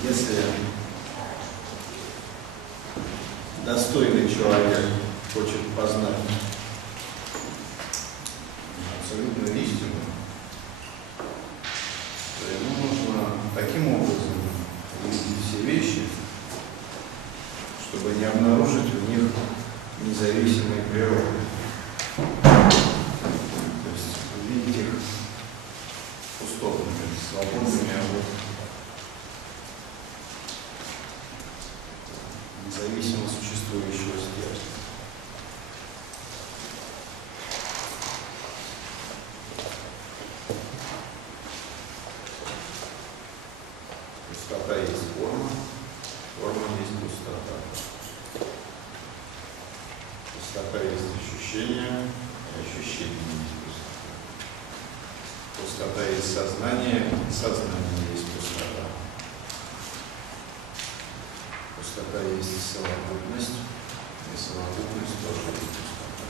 Если достойный человек хочет познать абсолютную истину, то ему нужно таким образом увидеть все вещи, чтобы не обнаружить в них независимой природы. То есть увидеть их пустотными, свободными от независимо существующего стержня. Пустота есть форма, форма есть пустота. Пустота есть ощущение, ощущение есть пустота. Пустота есть сознание, и сознание есть пустота. Пустота есть совокупность, и совокупность тоже есть пустота.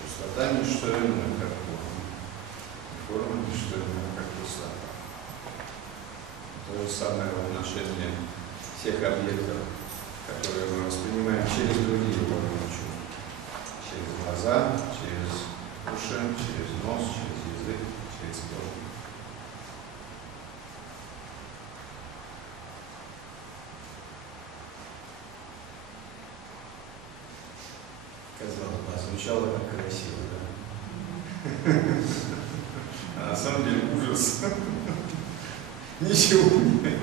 Пустота не что иное, как форма. Форма не что иное, как пустота. То же самое в отношении всех объектов, которые мы воспринимаем через другие органы чувств. Через глаза, через уши, через нос, через язык, через кожу. Казалось бы, звучало как красиво, да? А на самом деле ужас. Ничего нет.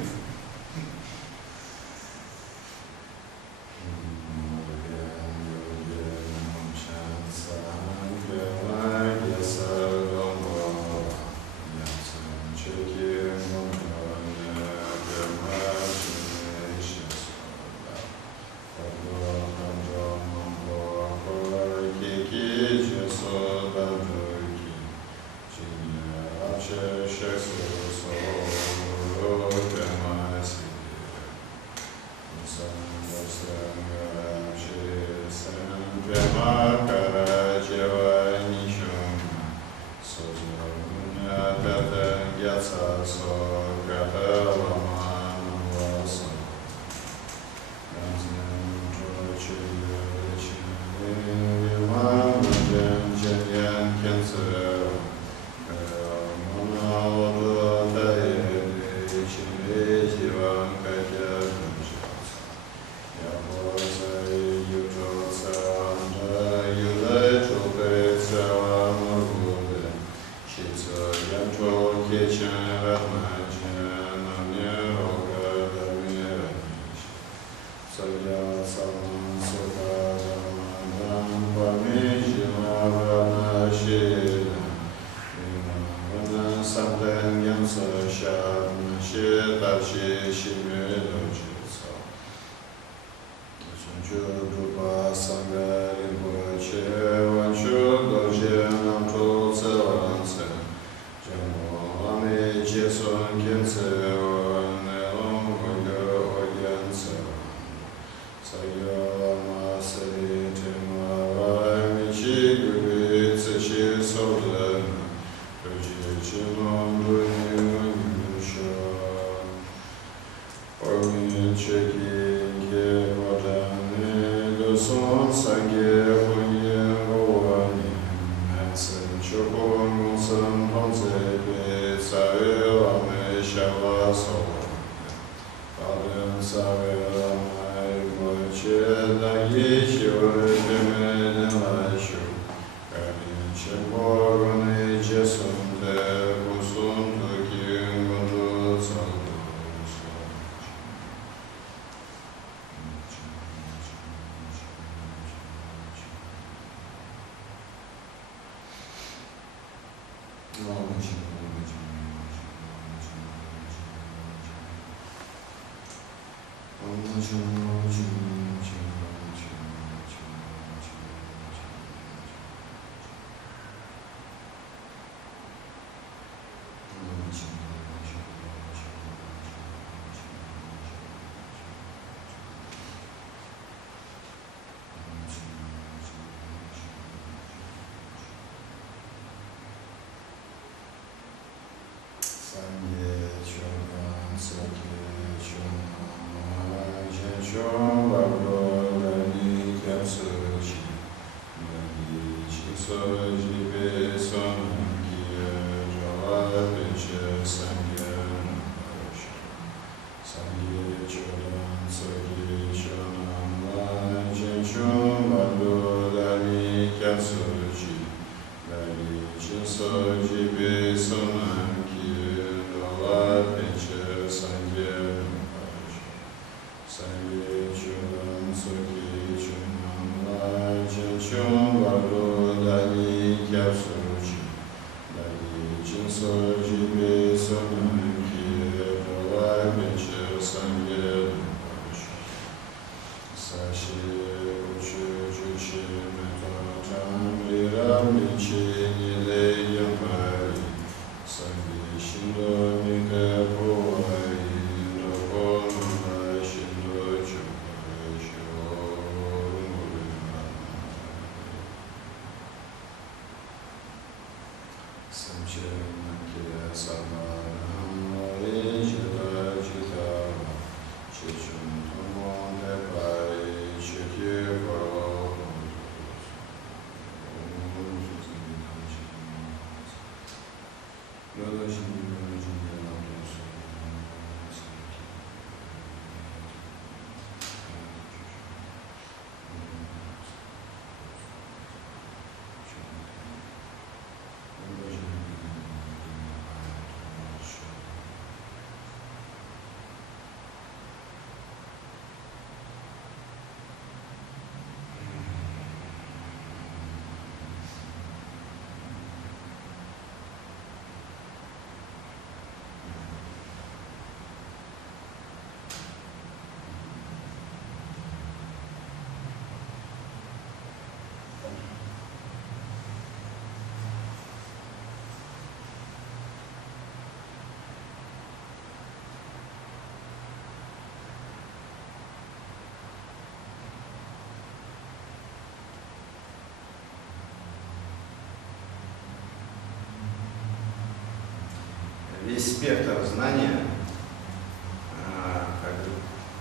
Весь спектр знания,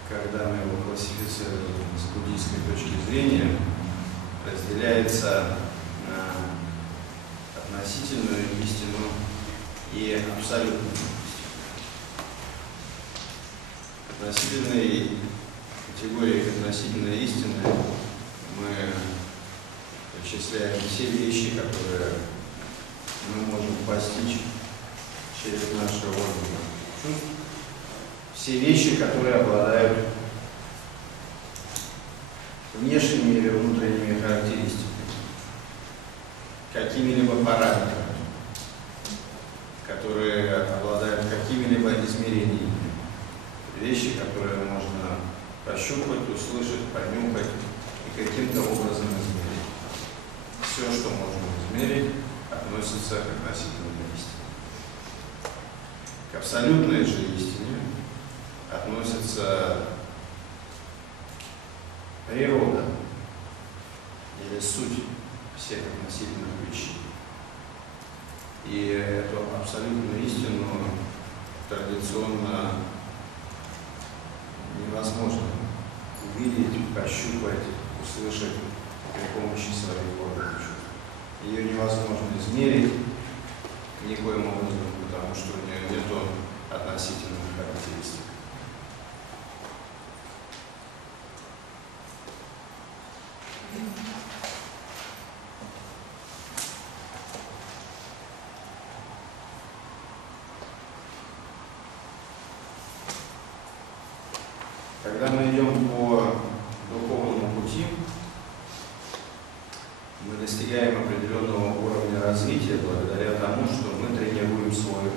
когда мы его классифицируем с буддийской точки зрения, разделяется на относительную истину и абсолютную истину. Относительной категории относительной истины мы вычисляем все вещи, которые мы можем постичь через наши органы чувств, все вещи, которые обладают внешними или внутренними характеристиками, какими-либо параметрами, которые обладают какими-либо измерениями, вещи, которые можно пощупать, услышать, понюхать и каким-то образом измерить. Все, что можно измерить, относится к относительной истине. К абсолютной же истине относится природа или суть всех относительных вещей. И эту абсолютную истину традиционно невозможно увидеть, пощупать, услышать при помощи своих органов чувств. Ее невозможно измерить никоим образом, потому что у нее нет относительных характеристик. Когда мы идем по духовному пути, мы достигаем определенного уровня развития благодаря тому, что мы тренируем свой ум.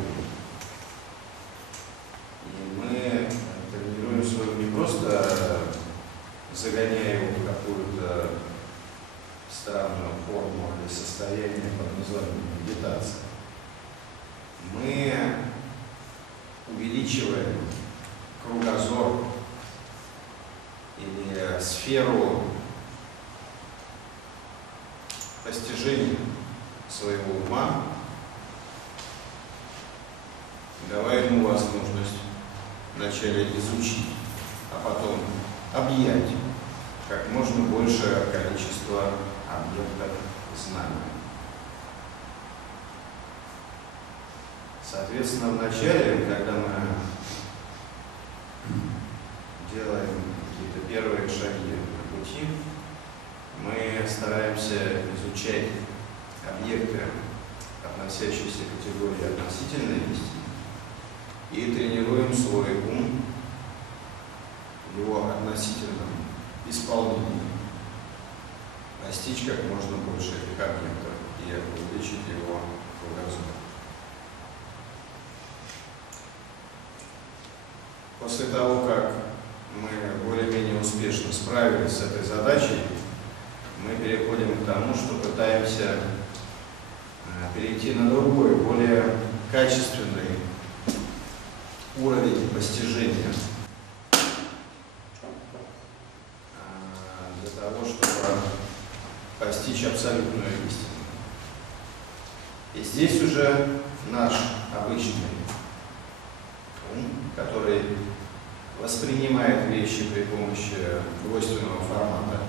И мы тренируем свой ум не просто загоняя его в какую-то странную форму или состояние под названием медитация. Мы увеличиваем кругозор или сферу постижения своего ума, давая ему возможность вначале изучить, а потом объять как можно большее количество объектов знания. Соответственно, вначале, когда мы делаем какие-то первые шаги на пути, мы стараемся изучать объекты, относящиеся к категории относительной истины, и тренируем свой ум в его относительном исполнении, достичь как можно больше этих объектов и увеличить его кругозор. После того, как мы более-менее успешно справились с этой задачей, мы переходим к тому, что пытаемся перейти на другой, более качественный уровень постижения, для того, чтобы постичь абсолютную истину. И здесь уже наш обычный ум, который воспринимает вещи при помощи двойственного формата,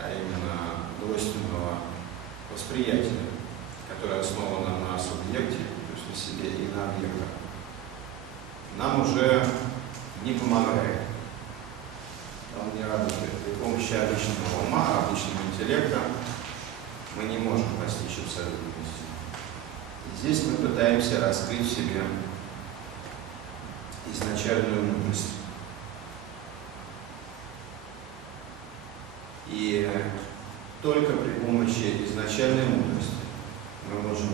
а именно двойственного восприятия, которое основано на субъекте, то есть на себе и на объектах, нам уже не помогает. Он не работает. При помощи обычного ума, обычного интеллекта мы не можем постичь абсолютную истину. И здесь мы пытаемся раскрыть в себе изначальную мудрость. И только при помощи изначальной мудрости мы можем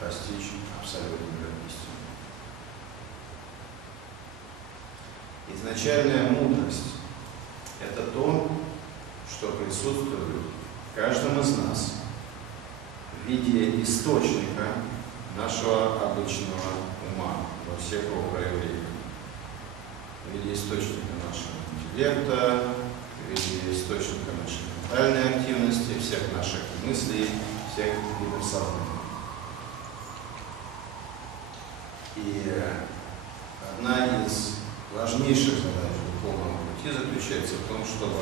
постичь абсолютную истину. Изначальная мудрость – это то, что присутствует в каждом из нас в виде источника нашего обычного ума во всех его проявлениях. В виде источника нашего интеллекта, в виде источника нашей ментальной активности, всех наших мыслей, всех видов сознания. И одна из важнейших задач духовного пути заключается в том, чтобы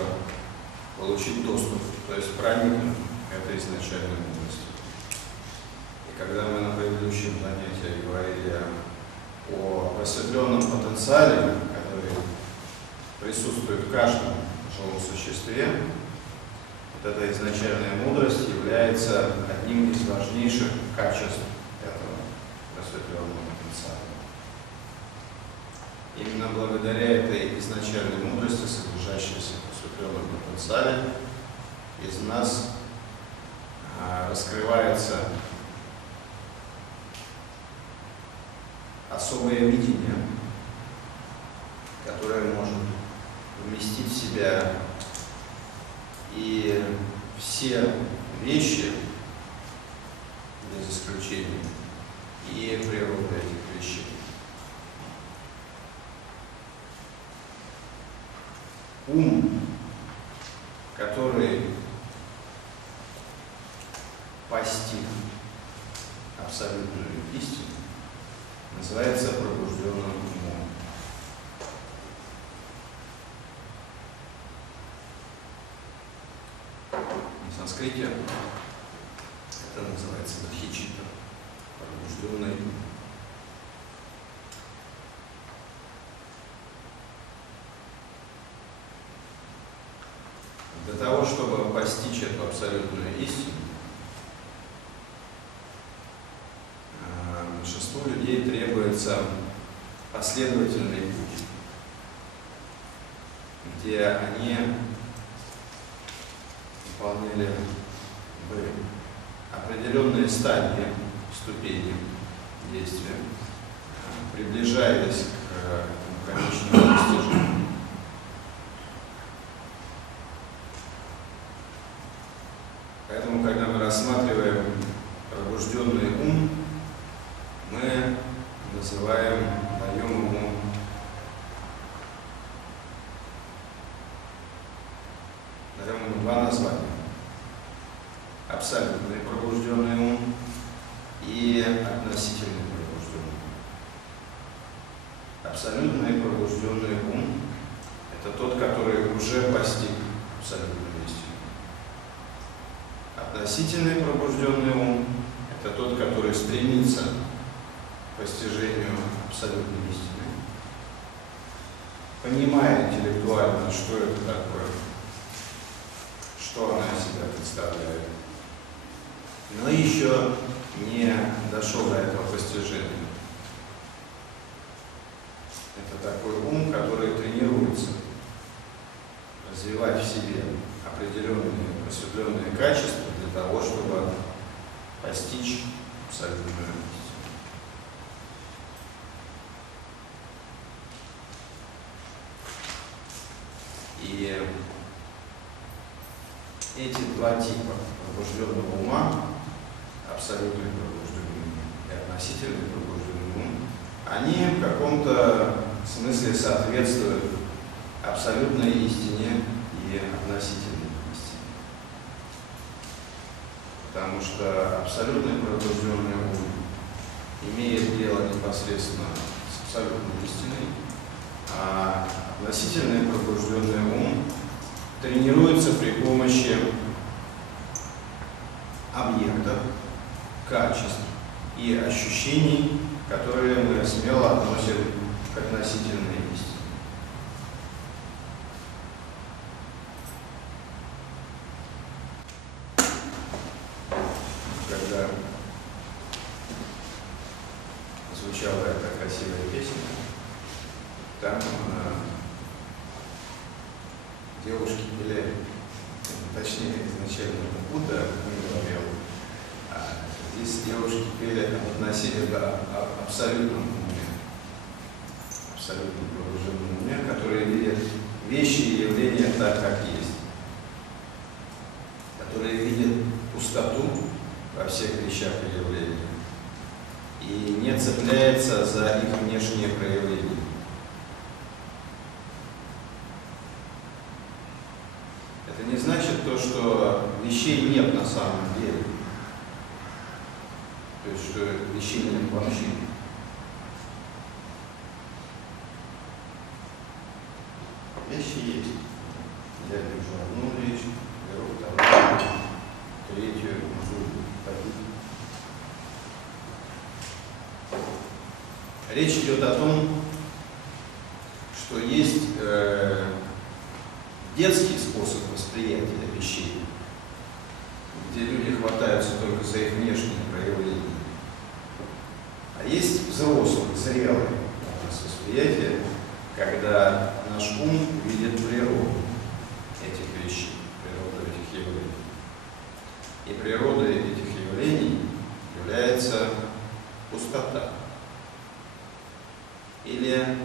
получить доступ, то есть проникнуть к этой изначальной мудрости. И когда мы на предыдущем занятии говорили о просветленном потенциале, который присутствует в каждом живом существе, вот эта изначальная мудрость является одним из важнейших качеств этого просветленного потенциала. Именно благодаря этой изначальной мудрости, содержащейся в просветленном потенциале, из нас раскрывается особое видение, которое может вместить в себя и все вещи, без исключения, и природы этих вещей. Ум, который постиг абсолютную истину, называется пробужденным умом. На санскрите это называется дхичита, пробужденный ум. Для того, чтобы постичь эту абсолютную истину, большинству людей требуется последовательный путь, где они выполняли бы определенные стадии, ступени действия, приближаясь к конечному достижению. Поэтому, когда мы рассматриваем пробужденный ум, мы даем ему два названия. Абсолютный пробужденный ум и относительный пробужденный ум. Абсолютный пробужденный ум это тот, который уже постиг абсолютную истину. Относительный пробужденный ум – это тот, который стремится к постижению абсолютной истины, понимая интеллектуально, что это такое, что она из себя представляет, но еще не дошел до этого постижения. Это такой ум, который тренируется развивать в себе определенные просветленные качества для того, чтобы постичь абсолютную истину. И эти два типа пробужденного ума, абсолютный пробужденный ум и относительный пробужденный ум, они в каком-то смысле соответствуют абсолютной истине и относительной истине. Потому что абсолютный пробужденный ум имеет дело непосредственно с абсолютной истиной, а относительный пробужденный ум тренируется при помощи объектов, качеств и ощущений, которые мы смело относим к относительной истине. Когда звучала эта красивая песня, там девушки пели, точнее, изначально Будда говорил, а здесь девушки пели об абсолютном уме, абсолютном пробужденном уме, которые видят вещи и явления так, как есть, которые видят пустоту во всех вещах и явлениях и не цепляется за их внешние проявления. Это не значит то, что вещей нет на самом деле. То есть, что вещей нет вообще. Вещи есть. Я вижу одну вещь, беру вторую, третью, могу ходить. Речь идет о том, что есть детский способ восприятия вещей, где люди хватаются только за их внешние проявления. А есть взрослый, зрелый образ восприятия, когда наш ум видит природу этих вещей, природу этих явлений. И природой этих явлений является пустота. Или,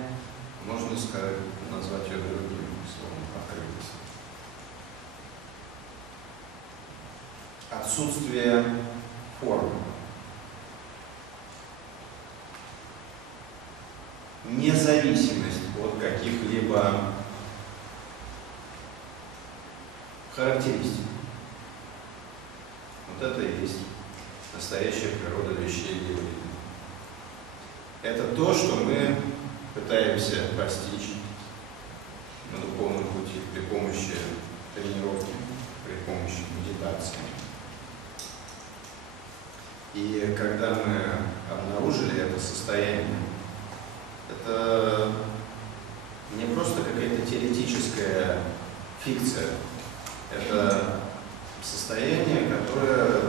можно сказать, назвать ее другим словом, открытость. Отсутствие формы. Независимость от каких-либо характеристик. Вот это и есть настоящая природа вещей и явлений. Это то, что мы пытаемся постичь на духовном пути при помощи тренировки, при помощи медитации. И когда мы обнаружили это состояние, это не просто какая-то теоретическая фикция, это состояние, которое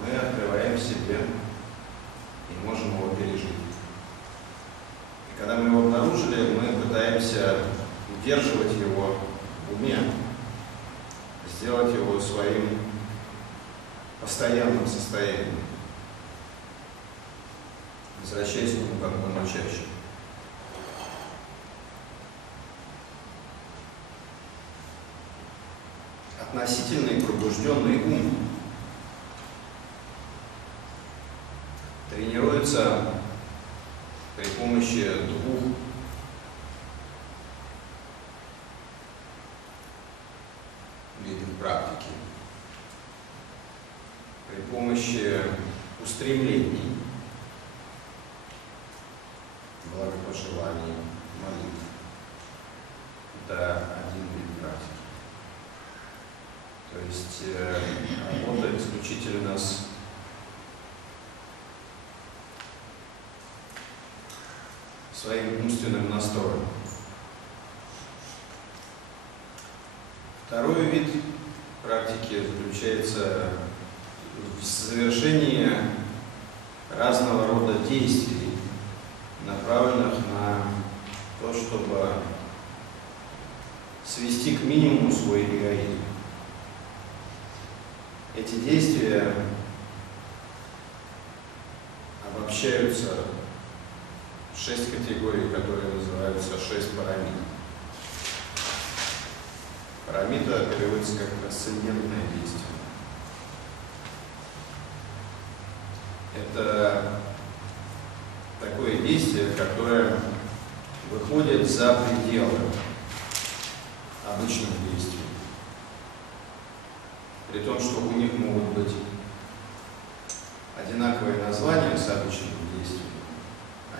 мы открываем в себе и можем его пережить. И когда мы его обнаружили, мы пытаемся удерживать его в уме, сделать его своим постоянным состоянием, возвращаясь к нему как можно чаще. Относительный пробужденный ум тренируется при помощи двух видов практики. При помощи устремлений, благопожеланий, молитв это один вид практики. То есть работа исключительно с своим умственным настроем. Второй вид практики заключается в совершении разного рода действий, направленных на то, чтобы свести к минимуму свой эгоизм. Эти действия обобщаются в 6 категорий, которые называются 6 парамид. Парамида переводится как трансцендентное действие. Это такое действие, которое выходит за пределы обычных действий. При том, что у них могут быть одинаковые названия с обычными действиями,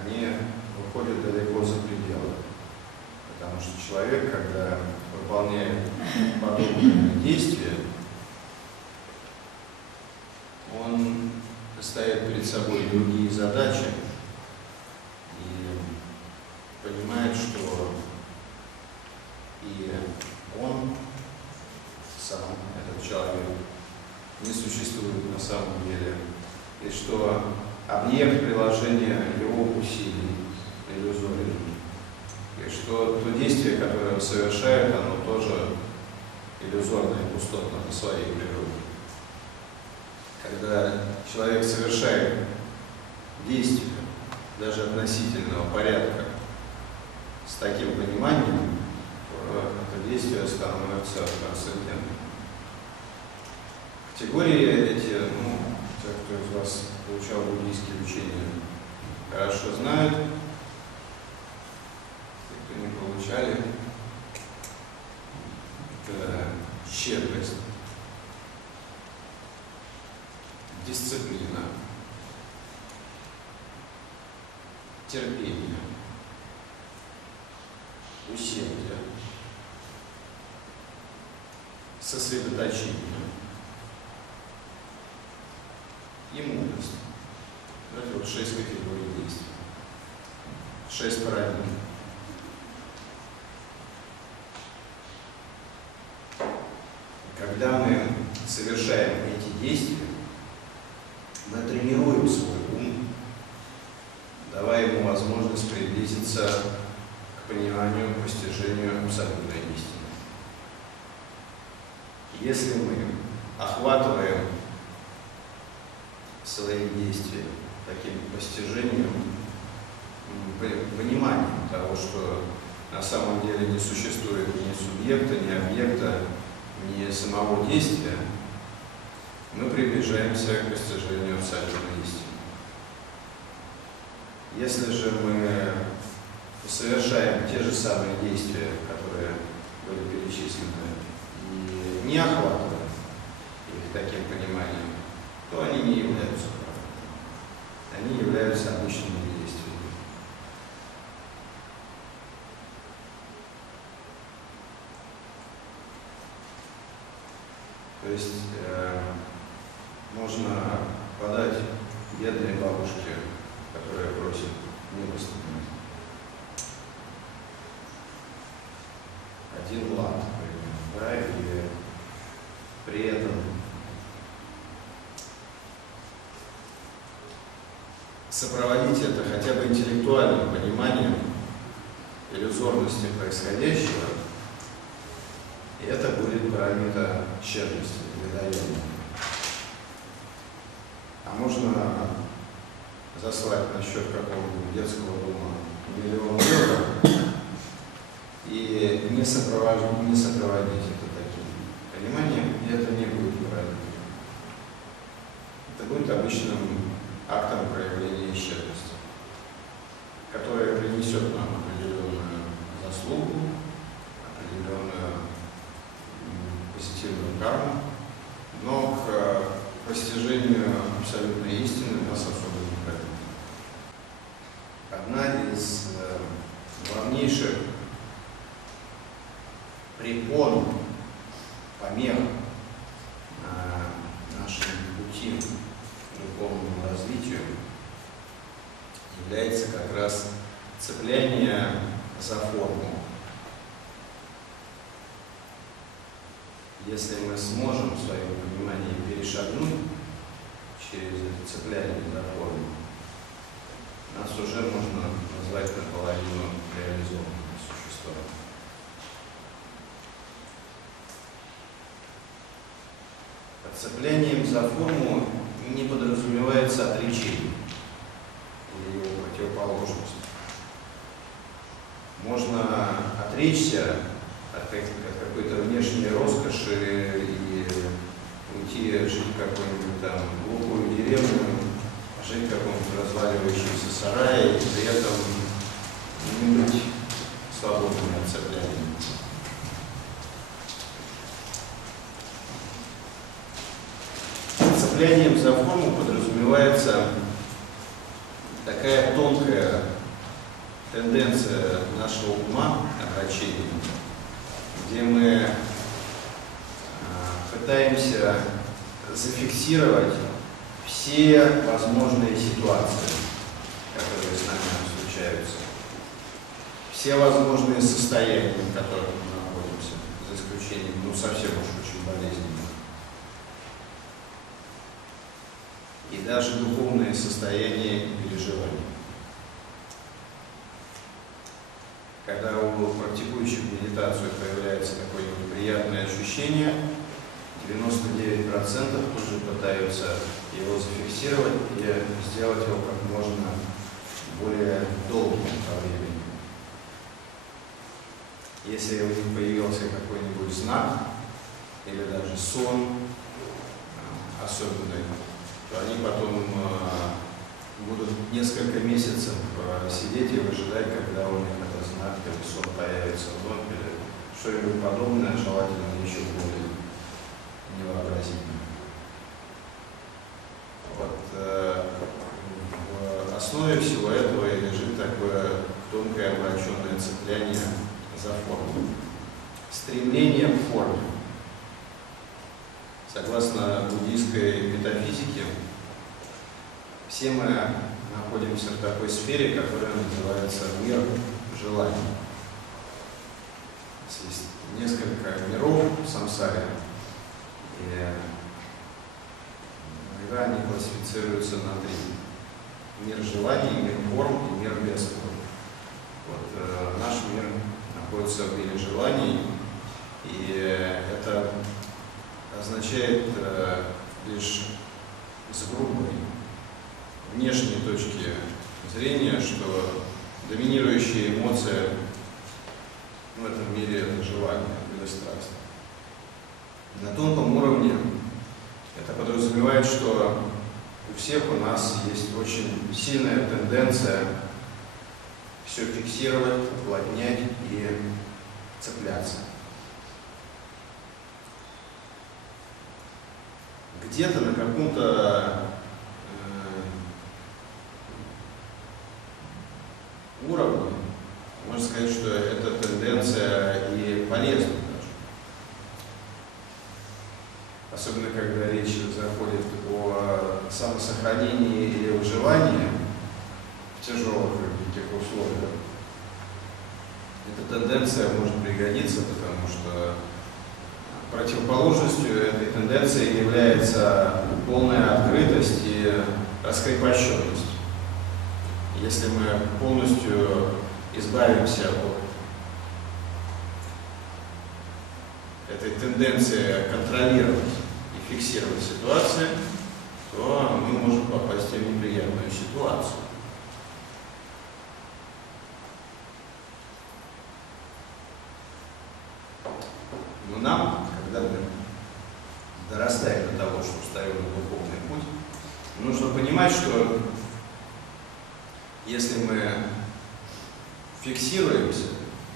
они выходят далеко за пределы. Потому что человек, когда выполняет подобные действия, он ставит перед собой другие задачи и понимает, что и он сам, этот человек, не существует на самом деле, и что объект приложения его усилий иллюзорен, и что то действие, которое он совершает, оно тоже иллюзорное и пустотно по своей природе. Когда человек совершает действие, даже относительного порядка, с таким пониманием, то это действие становится трансцендентным. Категории эти, те, кто из вас получал буддийские учения, хорошо знают. Те, кто не получали, это щедрость, дисциплина, терпение, усердие, сосредоточение и мудрость. Это вот 6 категорий действий, 6 парадигм. Когда мы совершаем эти действия, мы тренируем свой ум, давая ему возможность приблизиться к пониманию, постижению абсолютной истины. Если мы охватываем свои действия таким постижением, пониманием того, что на самом деле не существует ни субъекта, ни объекта, ни самого действия, мы приближаемся к постижению абсолютной истины. Если же мы совершаем те же самые действия, которые были перечислены, и не охватываем их таким пониманием, то они не являются правильными. Они являются обычными действиями. То есть можно подать бедной бабушке, которая просит милостыню, 1 лат, да, и при этом сопроводить это хотя бы интеллектуальным пониманием иллюзорности происходящего, и это будет парамида щедрости, недоверия. А можно заслать на счет какого-нибудь детского дома $1 000 000 и не сопроводить это таким пониманием, и это не будет парамидой. Это будет обычным актом проявления щедрости, которое принесет нам определенную заслугу, определенную позитивную карму, но к постижению абсолютной истины нас особо не проводит. Одна из главнейших является как раз цепляние за форму. Если мы сможем в своем понимании перешагнуть через это цепляние за форму, нас уже можно назвать наполовину реализованным существом. Под цеплением за форму не подразумевается отречение или его противоположность. Можно отречься от какой-то внешней роскоши и уйти жить в какую-нибудь там глухую деревню, жить в каком-то разваливающемся сарае и при этом не быть свободным от цепления. Цеплянием за форму подразумевается такая тонкая тенденция нашего ума, обращения, где мы пытаемся зафиксировать все возможные ситуации, которые с нами случаются, все возможные состояния, в которых мы находимся, за исключением, совсем уж очень болезненных. И даже духовные состояния и переживания. Когда у практикующих медитацию появляется какое-нибудь приятное ощущение, 99% тут же пытаются его зафиксировать и сделать его как можно более долгим по времени. Если у них появился какой-нибудь знак или даже сон особенный, то они потом будут несколько месяцев сидеть и выжидать, когда у них этот знак или сон появится вновь, или что-нибудь подобное, желательно еще более невообразимое. Вот, в основе всего этого и лежит такое тонкое обращенное цепляние за форму. Стремление к форме. Согласно буддийской метафизике, все мы находимся в такой сфере, которая называется мир желаний. Есть несколько миров в самсаре, и иногда они классифицируются на три. Мир желаний, мир форм и мир без форм. Вот, наш мир находится в мире желаний, и это означает лишь с грубой внешней точки зрения, что доминирующая эмоция в этом мире — это желание или страсть. На тонком уровне это подразумевает, что у всех у нас есть очень сильная тенденция все фиксировать, уплотнять и цепляться. Где-то на каком-то уровне можно сказать, что эта тенденция и полезна даже. Особенно когда речь заходит о самосохранении или выживании в тяжелых таких условиях. Эта тенденция может пригодиться, потому что противоположностью этой тенденции является полная открытость и раскрепощенность. Если мы полностью избавимся от этой тенденции контролировать и фиксировать ситуации, то мы можем попасть в неприятную ситуацию. Но нам, когда мы дорастаем до того, что встаем на духовный путь, нужно понимать, что если мы фиксируемся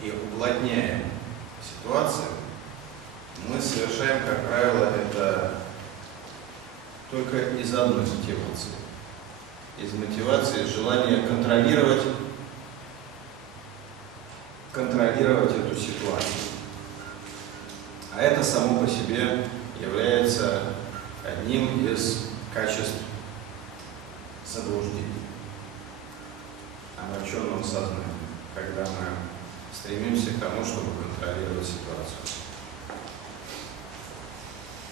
и уплотняем ситуацию, мы совершаем, как правило, это только из одной мотивации. Из мотивации желания контролировать эту ситуацию. А это само по себе является одним из качеств заблуждений. омраченного сознания, когда мы стремимся к тому, чтобы контролировать ситуацию.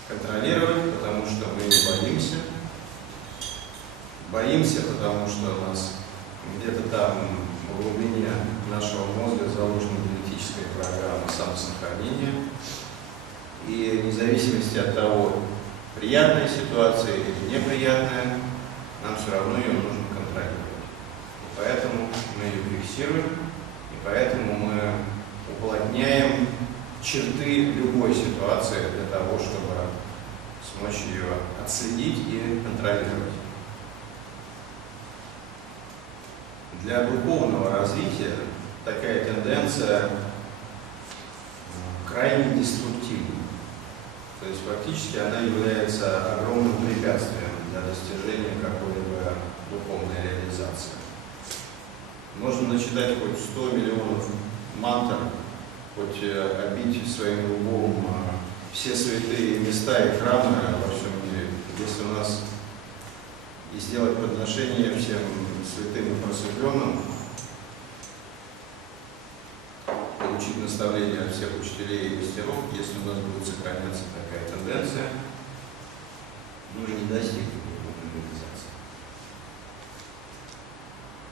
Контролировать, потому что мы не боимся. Боимся, потому что у нас где-то там в глубине нашего мозга заложена генетическая программа самосохранения. И вне зависимости от того, приятная ситуация или неприятная, нам все равно ее нужно контролировать. И поэтому мы ее фиксируем, и поэтому мы уплотняем черты любой ситуации для того, чтобы смочь ее отследить и контролировать. Для духовного развития такая тенденция крайне деструктивна. То есть фактически она является огромным препятствием для достижения какой-либо духовной реализации. Можно начитать хоть 100 миллионов мантр, хоть обить своим лбом все святые места и храмы во всем мире. Если у нас и сделать подношение всем святым и просветленным, получить наставления от всех учителей и мастеров, если у нас будет сохраняться такая тенденция, мы не достигнем духовной реализации.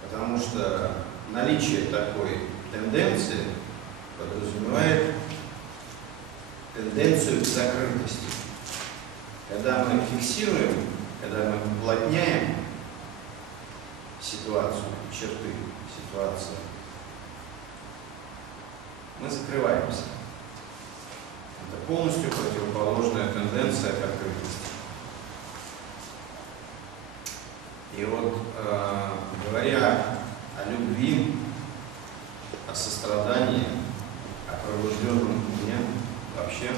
Потому что наличие такой тенденции подразумевает тенденцию к закрытости. Когда мы фиксируем, когда мы уплотняем ситуацию, черты ситуации, мы закрываемся. Это полностью противоположная тенденция к открытости. И вот, говоря о любви, о сострадании, о пробужденном уме, вообще,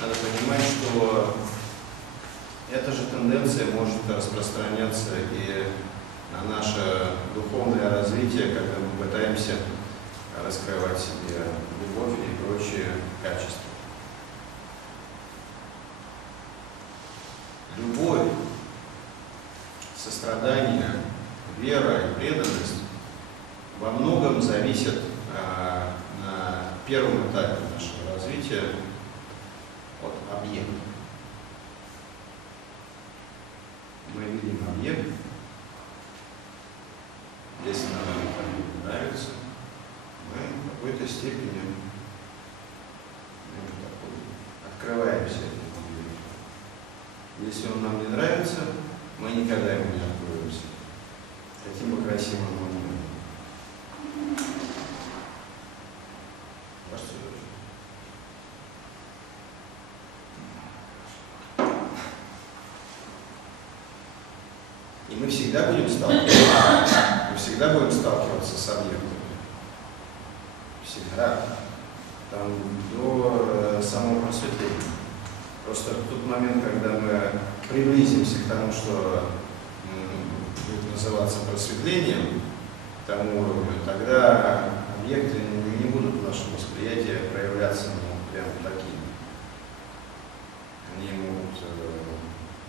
надо понимать, что эта же тенденция может распространяться и на наше духовное развитие, когда мы пытаемся раскрывать в себе любовь и прочие качества. Любовь, сострадание, вера и преданность во многом зависят на первом этапе нашего развития от объекта. Мы видим объект, если нам этот объект нравится, мы в какой-то степени открываемся этому объекту. Если он нам не нравится, мы никогда ему не откроемся. Каким бы красивым он ни был. Ваш цветочек. И мы всегда будем сталкиваться с объектами. Всегда. Там, до самого просветления. Просто в тот момент, когда мы приблизимся к тому, что будет называться просветлением, к тому уровню, тогда объекты не будут в нашем восприятии проявляться прямо такими. Они могут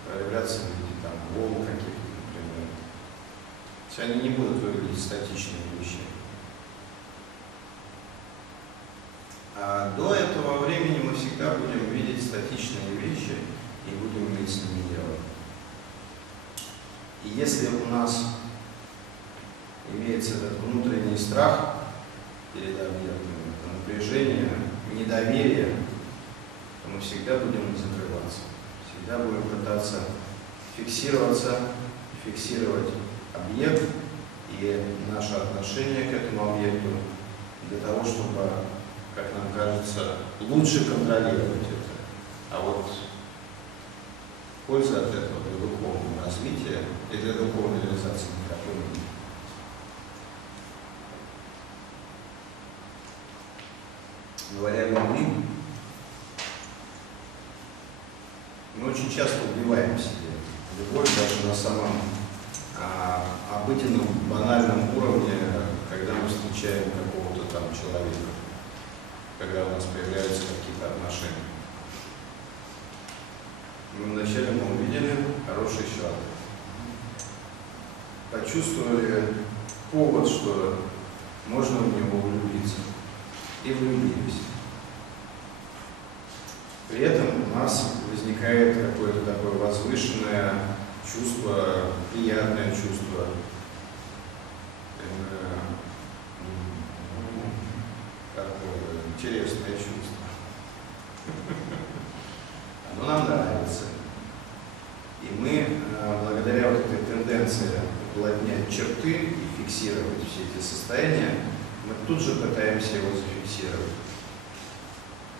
проявляться в виде волн каких-то, например. То есть они не будут выглядеть статичными вещами. А до этого времени мы всегда будем видеть статичные вещи и будем иметь с ними дело. И если у нас имеется этот внутренний страх перед объектами, напряжение, недоверие, то мы всегда будем закрываться. Всегда будем пытаться фиксировать объект и наше отношение к этому объекту для того, чтобы, как нам кажется, лучше контролировать это. А вот польза от этого для духовного развития и для духовной реализации никакой нет. Говоря о любви, мы очень часто убиваем себе любовь даже на самом обыденном, банальном уровне, когда мы встречаем какого-то там человека, когда у нас появляются какие-то отношения. Вначале мы увидели хороший человек, почувствовали повод, что можно в него влюбиться. И влюбились. При этом у нас возникает какое-то такое возвышенное чувство, приятное чувство, такое интересное чувство. Оно нам нравится. И мы, благодаря вот этой тенденции уплотнять черты и фиксировать все эти состояния, мы тут же пытаемся его зафиксировать,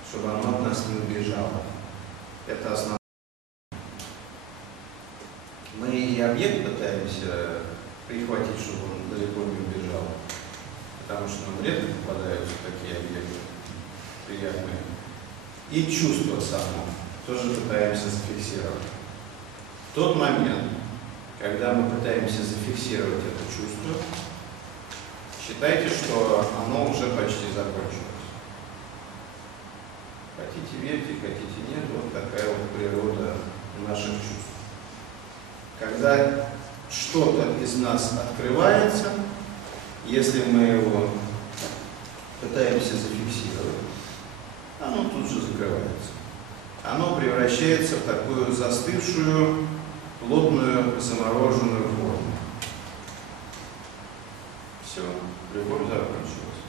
чтобы оно от нас не убежало. Это основное. Мы и объект пытаемся прихватить, чтобы он далеко не убежал, потому что нам редко попадаются такие объекты приятные. И чувство само тоже пытаемся зафиксировать. В тот момент, когда мы пытаемся зафиксировать это чувство, считайте, что оно уже почти закончилось. Хотите верьте, хотите нет, вот такая вот природа наших чувств. Когда что-то из нас открывается, если мы его пытаемся зафиксировать, оно тут же закрывается. Оно превращается в такую застывшую, плотную, замороженную форму. Все, любовь закончилась.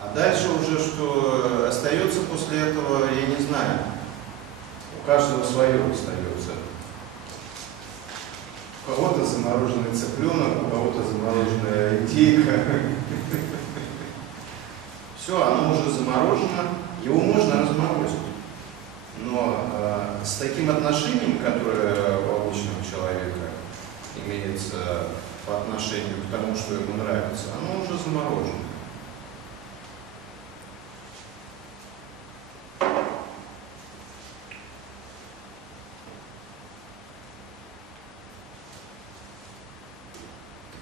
А дальше уже что остается после этого, я не знаю. У каждого свое остается. У кого-то замороженный цыпленок, у кого-то замороженная индейка. Все, оно уже заморожено, его можно разморозить. Но с таким отношением, которое у обычного человека имеется по отношению к тому, что ему нравится, оно уже заморожено.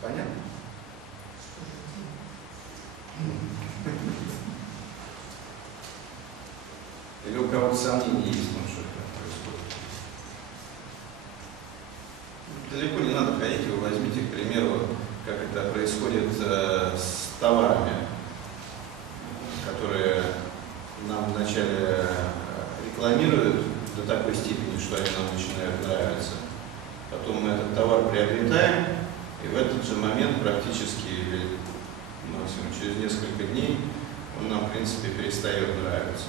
Понятно? Или у кого-то сомнения есть, ну, что это происходит? Далеко не надо ходить, вы возьмите, к примеру, как это происходит с товарами, которые нам вначале рекламируют до такой степени, что они нам начинают нравиться. Потом мы этот товар приобретаем, и в этот же момент практически, максимум через несколько дней, он нам, в принципе, перестает нравиться.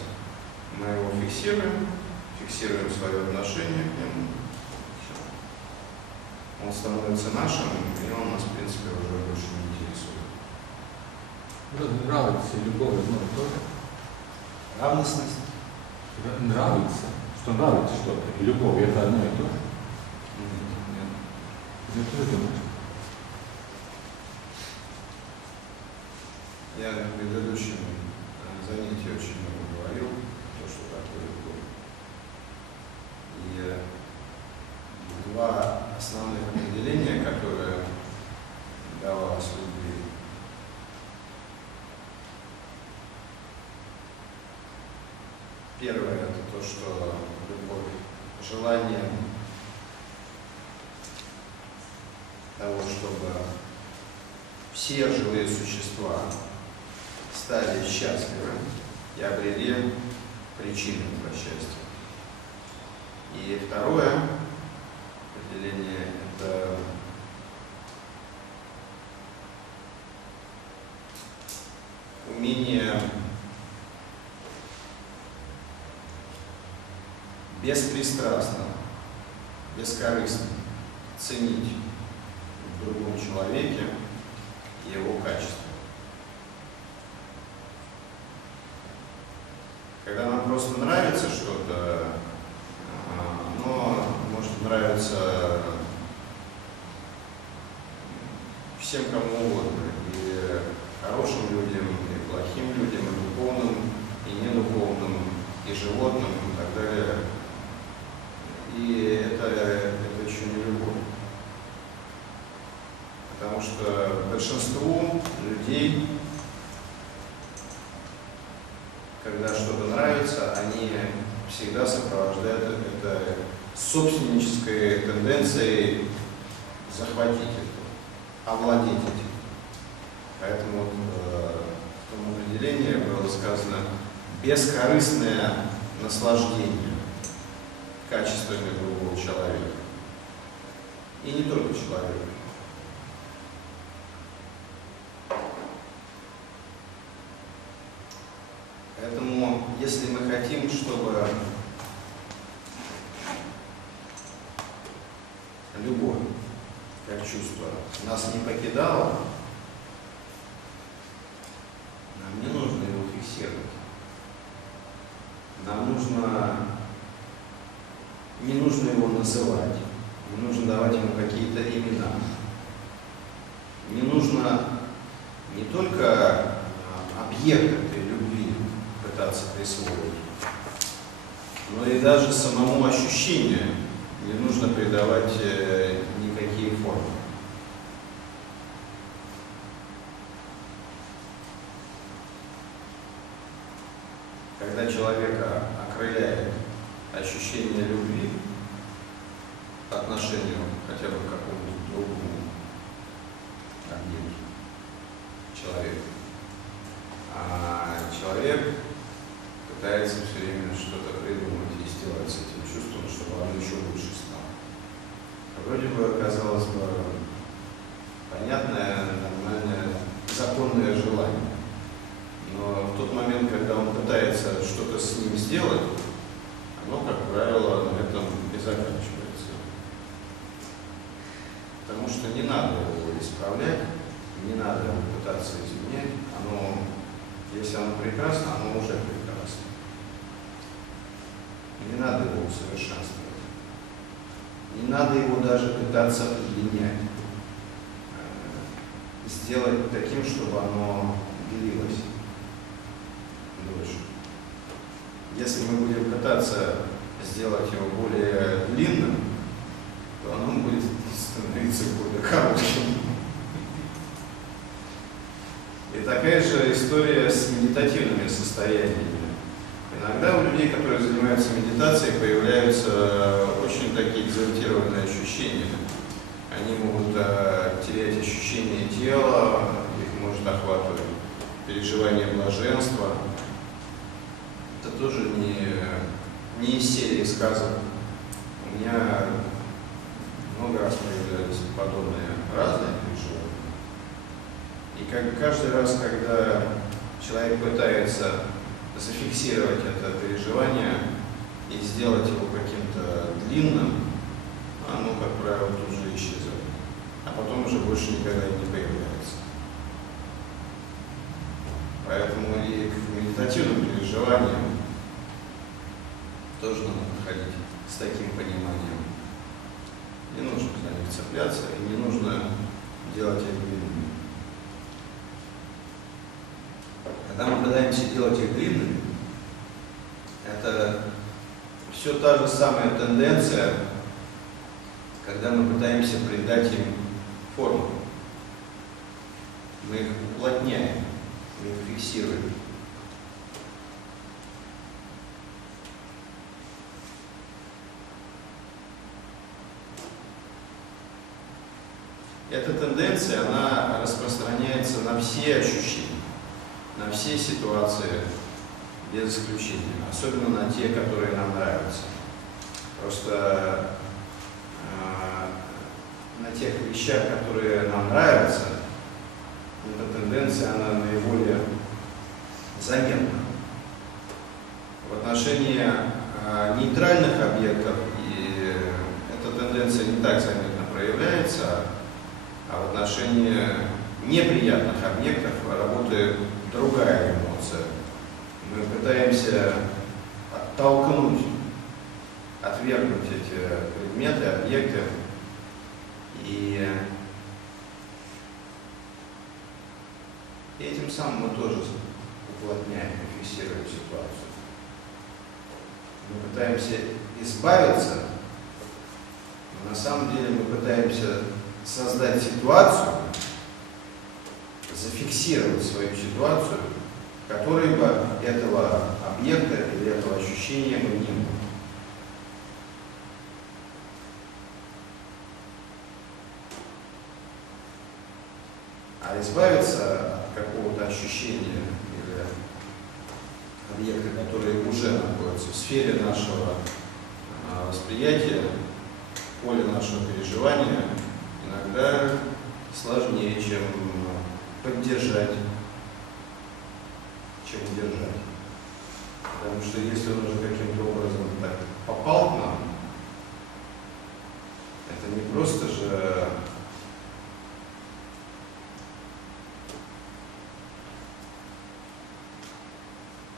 Мы его фиксируем свое отношение к нему. Он становится нашим, и он нас, в принципе, уже больше не интересует. Нравится и любовь одно и то же. Равностность. Нравится. Что нравится что-то. И любовь это одно и то же. Нет. Что ты думаешь? Я на предыдущем занятии очень много говорил, то, что такое любовь. И два основных определения, которые давалось любви. Первое — это то, что любовь, желание того, чтобы все живые существа стали счастливы и обрели причину этого счастья. И второе определение — это умение беспристрастно, бескорыстно ценить в другом человеке его качество. Когда нам просто нравится что-то, оно может нравиться всем, кому угодно, и хорошим людям, и плохим людям, и духовным, и недуховным, и животным, и так далее. И это еще не любовь. Потому что большинству людей, когда что-то нравится, они всегда сопровождают это собственнической тенденцией захватить это. овладеть этим. Поэтому вот, в том определении было сказано бескорыстное наслаждение качествами другого человека. И не только человека. Поэтому, если мы хотим, чтобы любовь, как чувство, нас не покидала, нам не нужно его фиксировать. Нам не нужно его называть, не нужно давать ему какие-то имена. Не нужно не только объект этой любви пытаться присвоить, но и даже самому ощущению не нужно придавать никакие формы. Когда человека окрыляет ощущение любви по отношению хотя бы к какому-то другому объекту, человеку, а человек пытается все время что-то придумать и сделать с этим чувством, чтобы оно еще лучше стало. Вроде бы, казалось бы, понятное, нормальное, законное желание. Но в тот момент, когда он пытается что-то с ним сделать, оно, как правило, на этом и заканчивается. Потому что не надо его исправлять, не надо его пытаться изменять. Оно, если оно прекрасно, оно уже прекрасно. Не надо его усовершенствовать. Не надо его даже пытаться объединять. Сделать таким, чтобы оно длилось дольше. Если мы будем пытаться сделать его более длинным, то оно будет становиться более коротким. И такая же история с медитативными состояниями. Иногда у людей, которые занимаются медитацией, появляются очень такие экзальтированные ощущения. Они могут терять ощущение тела, их может охватывать переживание блаженства. Это тоже не из серии сказок. У меня много раз появлялись подобные разные переживания. И каждый раз, когда человек пытается зафиксировать это переживание и сделать его каким-то длинным, оно, как правило, тут же исчезает. А потом уже больше никогда не появляется. Поэтому и к медитативным переживаниям тоже надо подходить с таким пониманием. Не нужно за них цепляться и не нужно делать их длинными. Когда мы пытаемся делать их длинными, это все та же самая тенденция, когда мы пытаемся придать им форму. Мы их уплотняем, мы их фиксируем. Эта тенденция, она распространяется на все ощущения, на все ситуации, без исключения, особенно на те, которые нам нравятся. Просто на тех вещах, которые нам нравятся, эта тенденция, она наиболее заметна. В отношении нейтральных объектов и эта тенденция не так заметно проявляется, а в отношении неприятных объектов работает другая эмоция. Мы пытаемся оттолкнуть, отвергнуть эти предметы, объекты, и этим самым мы тоже уплотняем и фиксируем ситуацию. Мы пытаемся избавиться, но на самом деле мы пытаемся создать ситуацию, зафиксировать свою ситуацию, в которой бы этого объекта или этого ощущения бы не было. А избавиться от какого-то ощущения или объекта, который уже находится в сфере нашего восприятия, в поле нашего переживания, иногда сложнее, чем поддержать, чем удержать. Потому что если он уже каким-то образом так попал к нам, это не просто же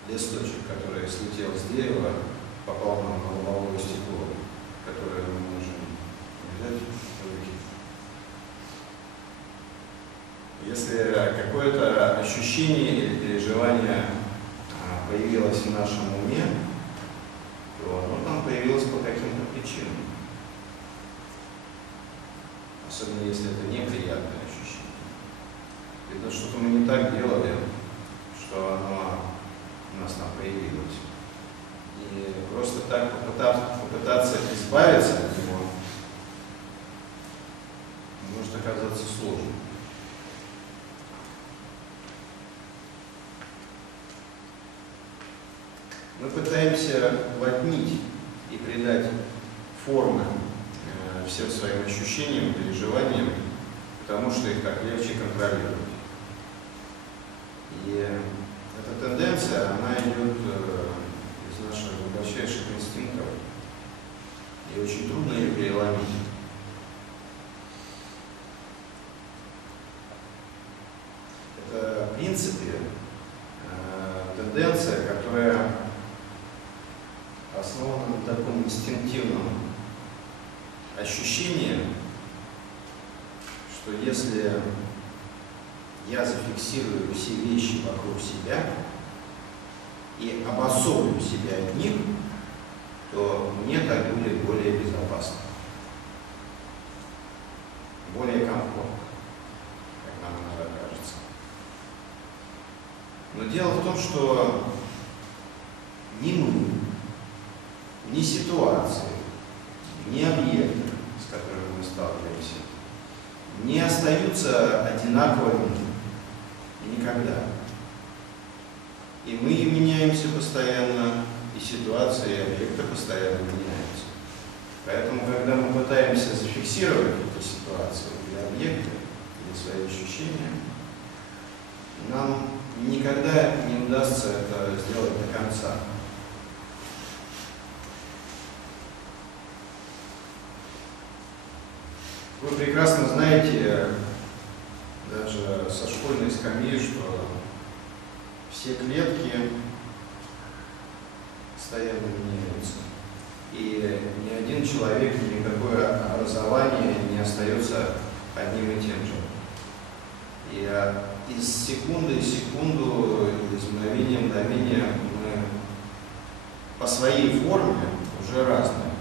листочек, который слетел с дерева, попал нам на лобовое стекло, которое мы можем взять в руки. Если какое-то ощущение или переживание появилось в нашем уме, то оно там появилось по каким-то причинам. Особенно если это неприятное ощущение. Видно, что-то мы не так делали, что оно у нас там появилось. И просто так попытаться избавиться от него может оказаться сложно. Мы пытаемся уплотнить и придать формы всем своим ощущениям, переживаниям, потому что их так легче контролировать. И эта тенденция, она идет из наших глубочайших инстинктов, и очень трудно ее переломить. Это, в принципе, тенденция, которая основана на таком инстинктивном ощущении, что если я зафиксирую все вещи вокруг себя и обособлю себя от них, то мне так будет более безопасно, более комфортно, как нам иногда кажется. Но дело в том, что ни мы, ни ситуации, ни объекты, с которыми мы сталкиваемся, не остаются одинаковыми никогда. И мы меняемся постоянно, и ситуации, и объекты постоянно меняются. Поэтому, когда мы пытаемся зафиксировать эти ситуации или объекты, или свои ощущения, нам никогда не удастся это сделать до конца. Вы прекрасно знаете, даже со школьной скамьи, что все клетки постоянно меняются. И ни один человек, никакое образование не остается одним и тем же. И из секунды в секунду, из мгновения в мгновение мы по своей форме уже разные.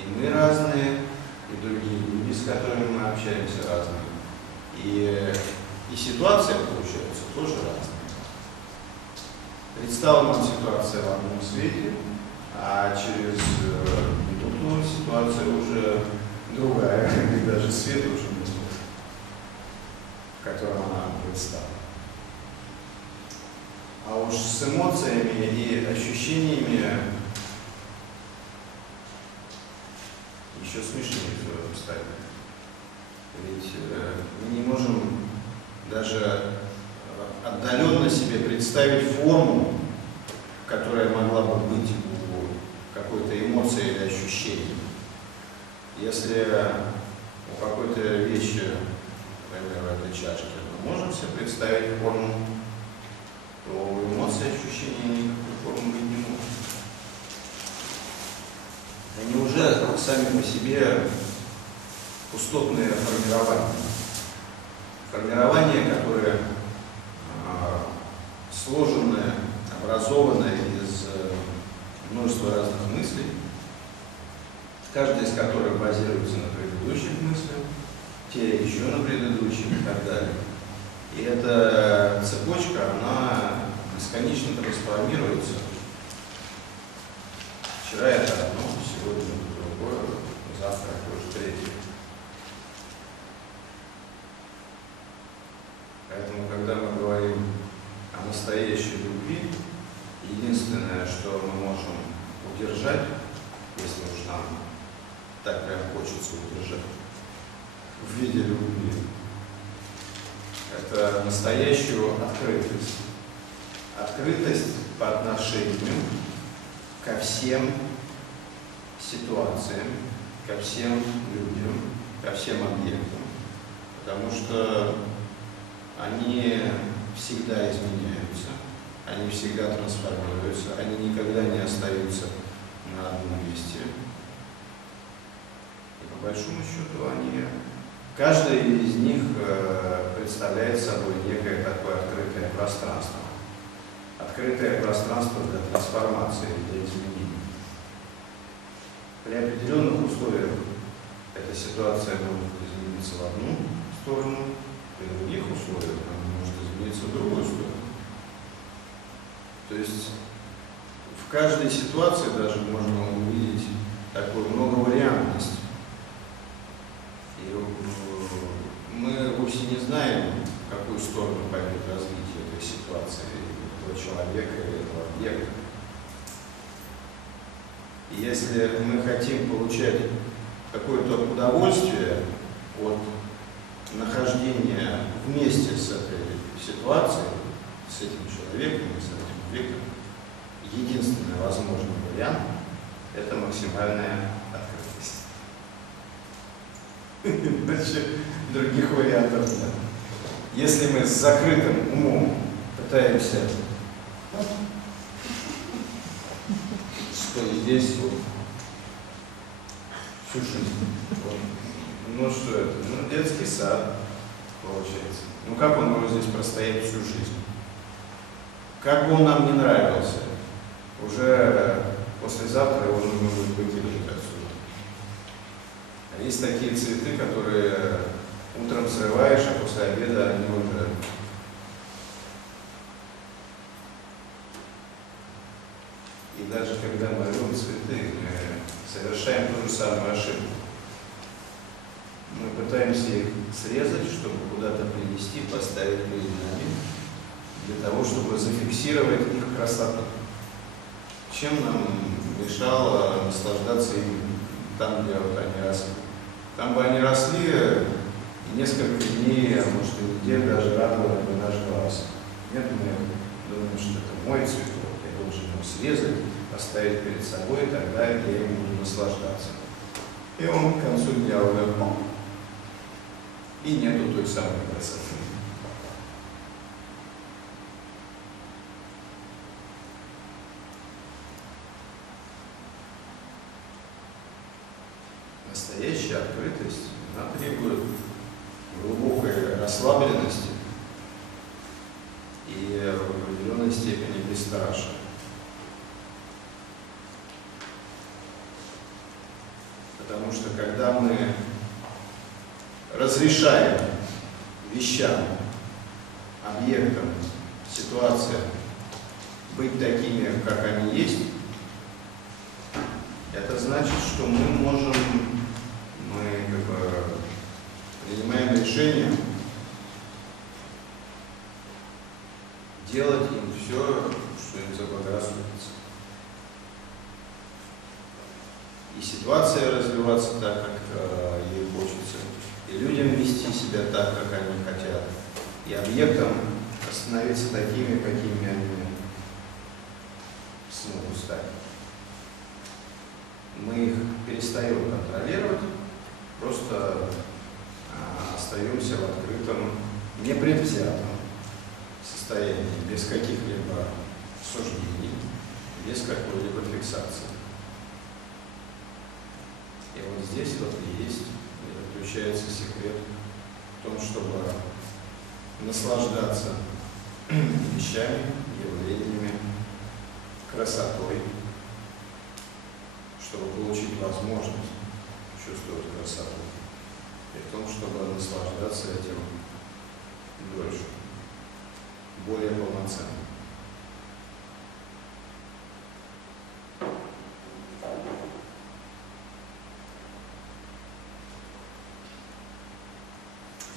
И мы разные, и другие люди, с которыми мы общаемся, разные. И ситуация, получается, тоже разная. Предстала нам ситуация в одном свете, а через минуту ситуация уже другая, и даже свет уже не тот, в котором она предстала. А уж с эмоциями и ощущениями еще смешнее все обстоит. Ведь мы не можем даже отдаленно себе представить форму, которая могла бы быть у какой-то эмоции или ощущения. Если у какой-то вещи, например, в этой чашке, мы можем себе представить форму, то у эмоций и ощущений никакой формы быть не может. Они уже сами по себе пустотные формирования. Формирования, которые сложены, образованы из множества разных мыслей, каждая из которых базируется на предыдущих мыслях, те еще на предыдущих и так далее. И эта цепочка, она бесконечно трансформируется. Вчера это одно, сегодня это другое, завтра это уже третье. хочется удержать в виде любви. Это настоящую открытость. Открытость по отношению ко всем ситуациям, ко всем людям, ко всем объектам. Потому что они всегда изменяются, они всегда трансформируются, они никогда не остаются на одном месте. И по большому счету каждый из них представляет собой некое такое открытое пространство. Открытое пространство для трансформации, для изменений. При определенных условиях эта ситуация может измениться в одну сторону, при других условиях она может измениться в другую сторону. То есть в каждой ситуации даже можно увидеть такую многовариантность. И мы вовсе не знаем, в какую сторону пойдет развитие этой ситуации, этого человека или этого объекта. И если мы хотим получать какое-то удовольствие от нахождения вместе с этой ситуацией, с этим человеком и с этим объектом, единственный возможный вариант – это максимальная открытость. Иначе других вариантов нет. Если мы с закрытым умом пытаемся, что здесь вот всю жизнь, вот. Ну что это? Ну, детский сад, получается. Ну как он может здесь простоять всю жизнь? Как бы он нам не нравился, уже послезавтра его нужно будет выкидывать отсюда. А есть такие цветы, которые утром срываешь, а после обеда они уже... И даже когда мы рвем цветы, мы совершаем ту же самую ошибку. Мы пытаемся их срезать, чтобы куда-то принести, поставить перед нами, для того, чтобы зафиксировать их красоту. Чем нам мешало наслаждаться ими там, где вот они росли? Там бы они росли, и несколько дней, а может и недель даже радовали бы наш глаз. Нет, мы думаем, что это мой цветок, я должен его срезать, поставить перед собой, и тогда я им буду наслаждаться. И он к концу дня уже и нету той самой красоты. Настоящая открытость, она требует глубокой расслабленности и в определенной степени бесстрашия. Потому что когда мы разрешаем вещам, объектам, ситуациям быть такими, как они есть, это значит, что мы принимаем решение делать им все, что им заблагорассудится. И ситуация развиваться так, как ей хочется, и людям вести себя так, как они хотят, и объектам становиться такими, какими они смогут стать. Мы их перестаем контролировать, просто остаемся в открытом, непредвзятом состоянии, без каких-либо суждений, без какой-либо фиксации. И вот здесь вот и есть, и заключается секрет в том, чтобы наслаждаться вещами, явлениями, красотой, чтобы получить возможность чувствовать красоту, и в том, чтобы наслаждаться этим дольше, более полноценно.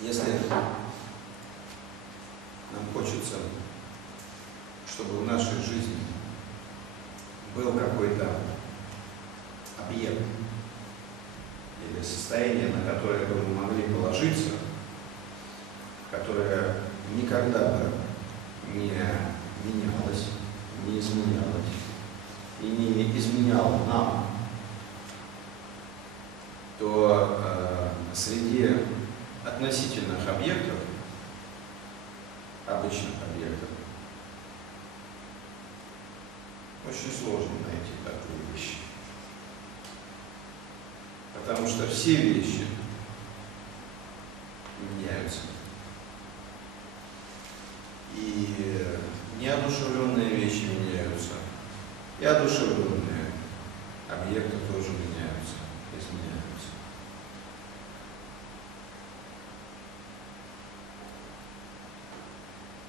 Если нам хочется, чтобы в нашей жизни был какой-то объект или или состояние, на которое бы мы могли положиться, которое никогда бы не менялось, не изменялось и не изменяло нам, то среди относительных объектов, обычных объектов, очень сложно найти такие вещи. Потому что все вещи меняются. И неодушевленные вещи меняются, и одушевленные объекты тоже меняются, изменяются.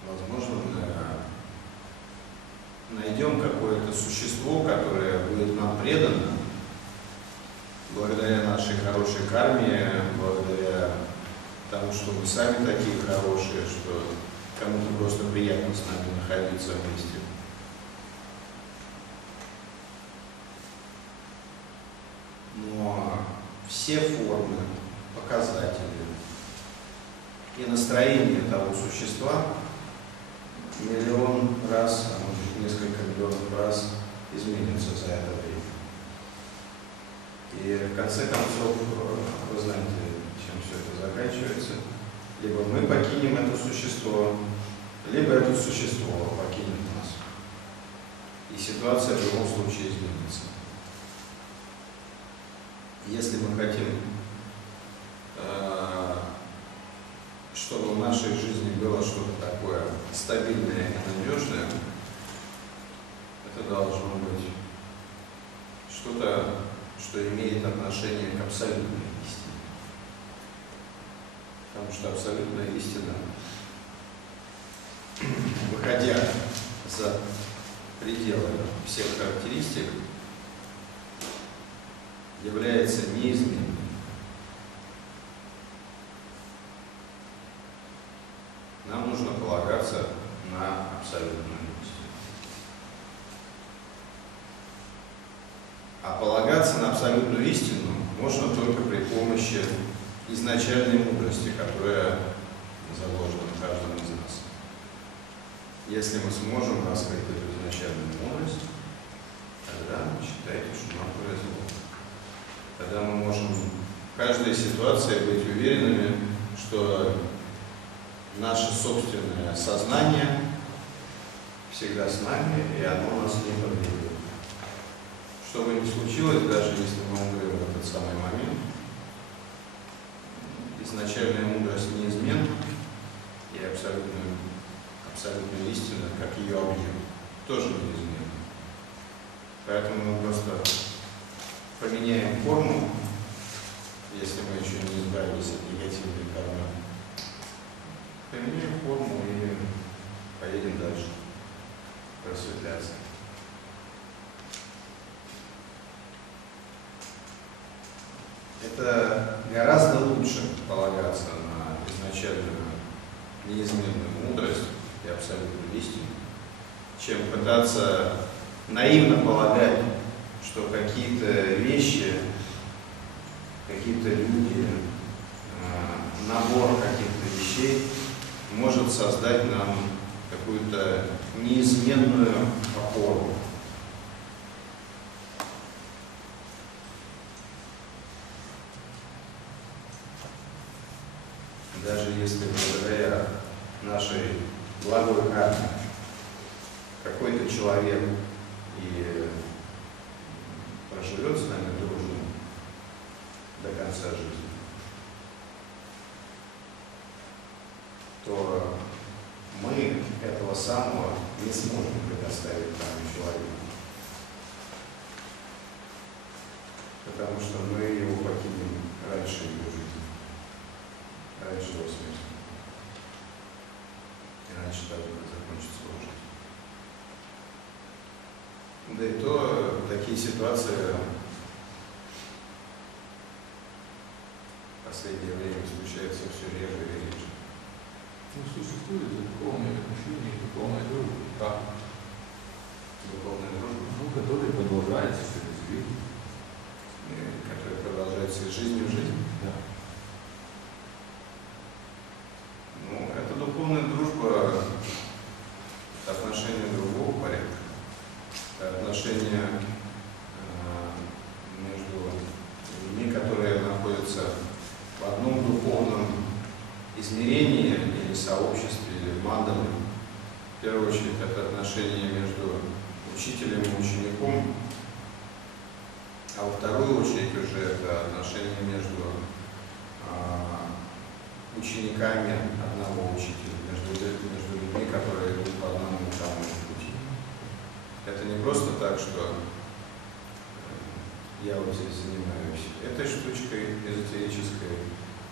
Возможно, мы найдем какое-то существо, которое будет нам предано, благодаря нашей хорошей карме, благодаря тому, что мы сами такие хорошие, что кому-то просто приятно с нами находиться вместе. Но все формы, показатели и настроение того существа миллион раз, а может быть несколько миллионов раз изменится за это время. И в конце концов, вы знаете, чем все это заканчивается. Либо мы покинем это существо, либо это существо покинет нас. И ситуация в любом случае изменится. Если мы хотим, чтобы в нашей жизни было что-то такое стабильное и надежное, это должно быть что-то, что имеет отношение к абсолютной истине. Потому что абсолютная истина, выходя за пределы всех характеристик, является неизменной. Нам нужно полагаться на абсолютную истину. А полагаться на абсолютную истину можно только при помощи изначальной мудрости, которая заложена в каждом из нас. Если мы сможем раскрыть эту изначальную мудрость, тогда считайте, что нам повезло. Тогда мы можем в каждой ситуации быть уверенными, что наше собственное сознание всегда с нами, и оно нас не подведет. Что бы ни случилось, даже если мы умрем в этот самый момент, изначальная мудрость неизменна, и абсолютная истина, как ее объект, тоже неизменна. Поэтому мы просто поменяем форму, если мы еще не избавились от негативной кармы. Поменяем форму и поедем дальше просветляться. Это гораздо лучше полагаться на изначальную неизменную мудрость и абсолютную истину, чем пытаться наивно полагать, что какие-то вещи, какие-то люди, набор каких-то вещей может создать нам какую-то неизменную опору. Даже если благодаря нашей благой карме какой-то человек и проживет с нами дружно до конца жизни, то мы этого самого не сможем предоставить тому человеку. Потому что мы его покинем раньше его жизни, раньше его смерти. И раньше того, как закончится его жизнь. Да и то такие ситуации в последнее время случаются все реже и реже. Ну, существует духовные отношения, духовная дружба, так? Духовная дружба, ну, которая продолжается через век. Которая продолжается называется, из жизни в жизнь. Да. Ну, это духовная дружба, отношения другого порядка. Это отношения между людьми, которые находятся в одном духовном измерении или сообществе, или мандале. В первую очередь, это отношения между учителем и учеником, а во вторую очередь уже это отношения между учениками одного учителя, между людьми, которые идут по одному и тому же пути. Это не просто так, что я вот здесь занимаюсь этой штучкой эзотерической,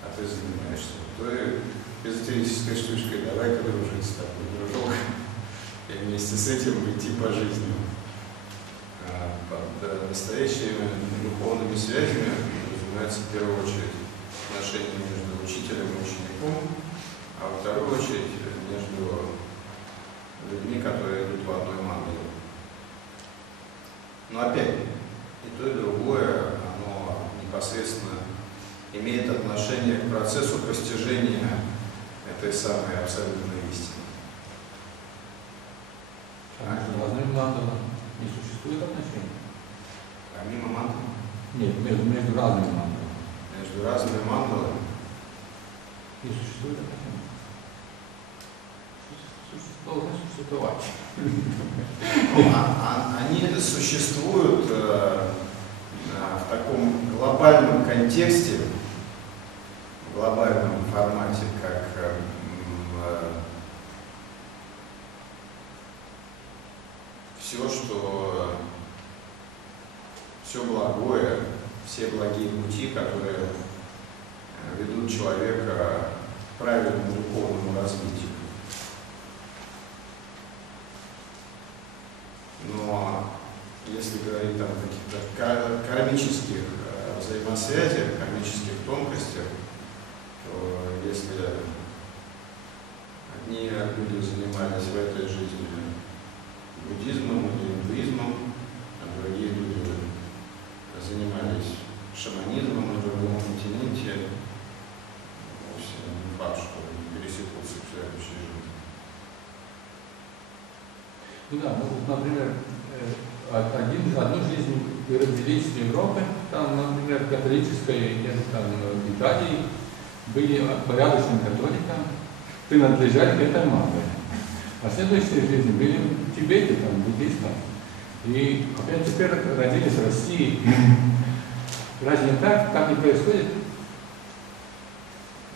а ты занимаешься той эзотерической штучкой, давай-ка дружить с тобой, дружок, и вместе с этим идти по жизни. Под настоящими духовными связями занимается в первую очередь отношения между учителем и учеником, а во вторую очередь между людьми, которые идут в одной мандале. Но опять, и то, и другое, оно непосредственно имеет отношение к процессу постижения этой самой абсолютной истины. А между разными мандалами не существует отношений? Помимо мандал? Нет, между разными мандалами. Между разными мандалами не существует отношений. Должны существовать. Они существуют в таком глобальном контексте, в глобальном формате, как все благое, все благие пути, которые ведут человека к правильному духовному развитию. Но если говорить там о каких-то кармических взаимосвязях, кармических тонкостях, то если одни люди занимались в этой жизни буддизмом или индуизмом, а другие люди занимались шаманизмом на другом континенте, вовсе не факт, что они пересекутся в следующей жизни. Ну да, например, одну жизнь вы родились в Европе, там, например, католической, там, в Италии, были порядочным католиком, принадлежали к этой мандале. А следующие жизни были в Тибете, там, буддистом. И опять теперь родились в России. Разве так? Так не происходит?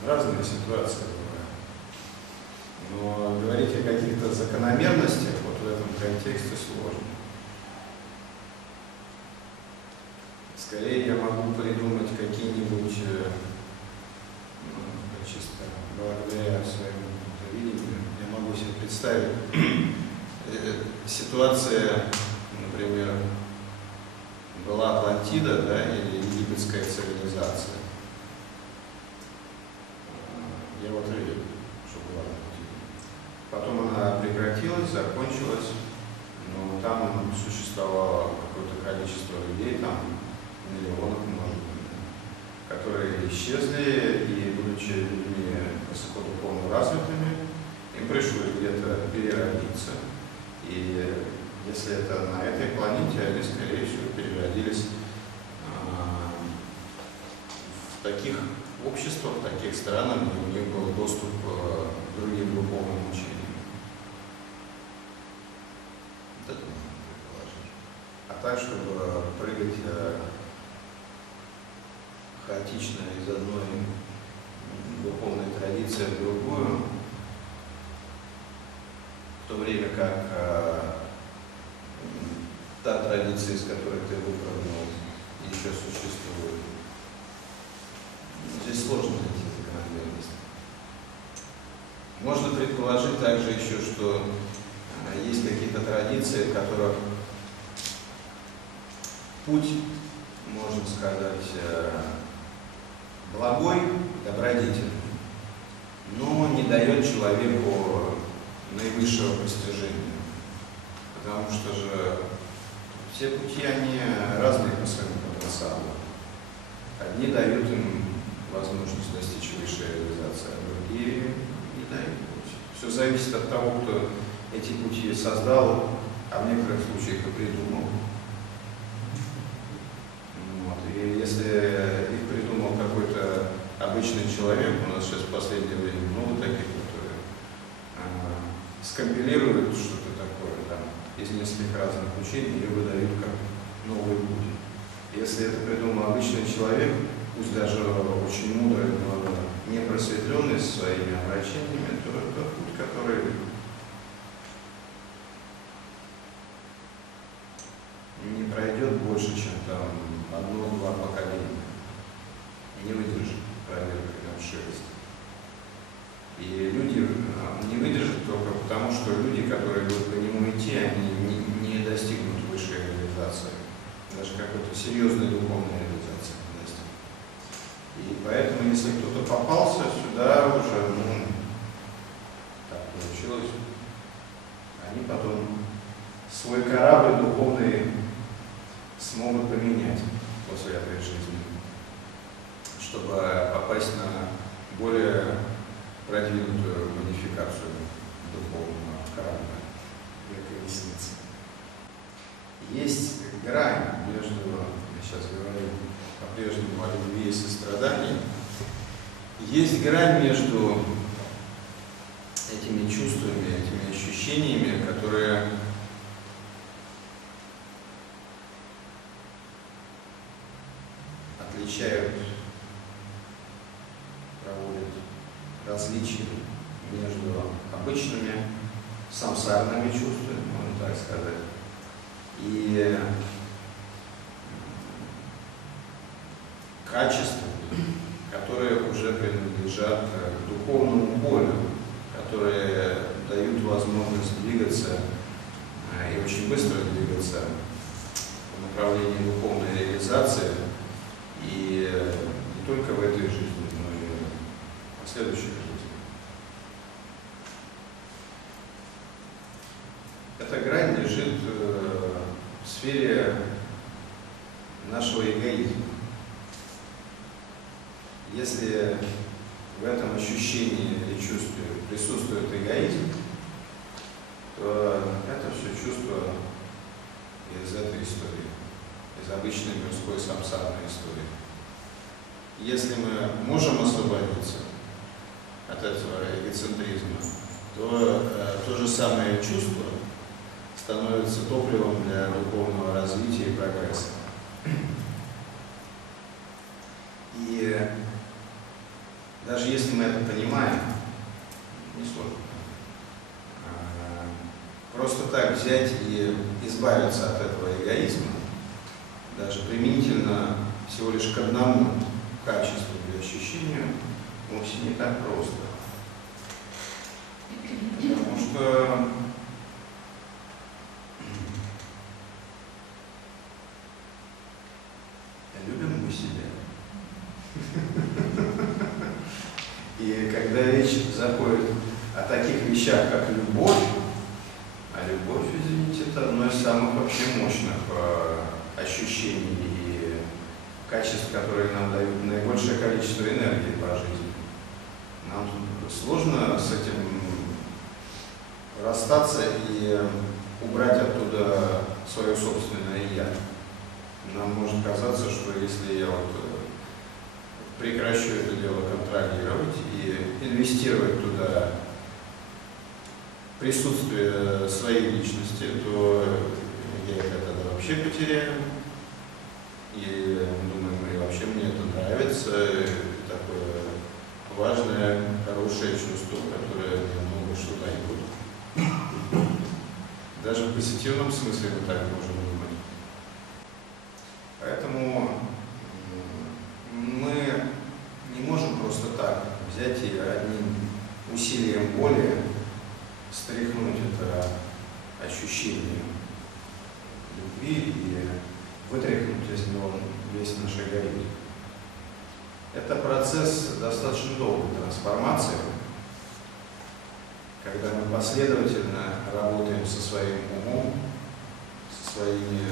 Разные ситуации бывают. Но говорить о каких-то закономерностях вот в этом контексте сложно. Скорее я могу придумать какие-нибудь, чисто благодаря своему видению, я могу себе представить ситуация, например, была Атлантида, да, или египетская цивилизация. Я вот видел, что была Атлантида. Потом она прекратилась, закончилась, но там существовало какое-то количество людей, там миллионов, может быть, которые исчезли и, будучи людьми высокодуховно развитыми, им пришлось где-то переродиться. И если это на этой планете, они, скорее всего, переродились в таких обществах, в таких странах, где у них был доступ к другим духовным учениям. Вот это можно предположить. А так, чтобы прыгать хаотично из одной духовной традиции в другую, в то время как та традиция, из которой ты выпрыгнул, еще существует. Здесь сложно найти закономерность. Можно предположить также еще, что есть какие-то традиции, в которых путь, можно сказать, благой, добродетельный, но не дает человеку наивысшего постижения. Потому что же все пути, они разные по своему потенциалу. Одни дают им возможность достичь высшей реализации, а другие не дают путь. Все зависит от того, кто эти пути создал, а в некоторых случаях и придумал. Вот. И если их придумал какой-то обычный человек, у нас сейчас в последнее время много таких, которые скомпилируют что-то такое там, из нескольких разных учений и выдают как новый путь. Если это придумал обычный человек, пусть даже очень мудрый, но не просветленный своими обращениями, то это путь, который не пройдет больше, чем там 1-2 поколения. Не выдержит проверки на вшивость. И люди не выдержат только потому, что люди, которые будут по нему идти, они не достигнут высшей реализации. Даже какой-то серьезной духовной реализации не достигнут. И поэтому, если кто-то попался сюда уже, так получилось, они потом свой корабль духовный смогут поменять после этой жизни, чтобы попасть на более продвинутую модификацию духовного корабля, как колесница. Есть грань между, я сейчас говорю по-прежнему о любви и сострадании, есть грань между этими чувствами, этими ощущениями, которые отличают, проводят различия между обычными самсарными чувствами, можно так сказать, и качествами, которые уже принадлежат к духовному полю, которые дают возможность двигаться и очень быстро двигаться в направлении духовной реализации, и не только в этой жизни, но и в последующей жизни. Эта грань лежит в сфере нашего эгоизма. Если в этом ощущении или чувстве присутствует эгоизм, то это все чувство из этой истории, из обычной мирской самсарной истории. Если мы можем освободиться от этого эгоцентризма, то то же самое чувство становится топливом для духовного развития и прогресса. И даже если мы это понимаем, не сложно. Просто так взять и избавиться от этого эгоизма, даже применительно всего лишь к одному качеству или ощущению, вовсе не так просто. Потому что любим мы себя. И когда речь заходит о таких вещах, как любовь, а любовь, извините, это одно из самых вообще мощных ощущений и качеств, которые нам дают наибольшее количество энергии по жизни. Нам сложно с этим расстаться и убрать оттуда свое собственное «я». Нам может казаться, что если я прекращу это дело контролировать и инвестировать туда присутствие своей личности, то я это тогда вообще потеряю. И думаю, вообще мне это нравится, такое важное, хорошее чувство, которое мне много что дает. Даже в позитивном смысле мы так можем думать. Поэтому мы не можем просто так взять и одним усилием воли стряхнуть это ощущение любви и вытряхнуть из него весь наш эгоизм. Это процесс достаточно долгой трансформации, когда мы последовательно работаем со своим умом, со своими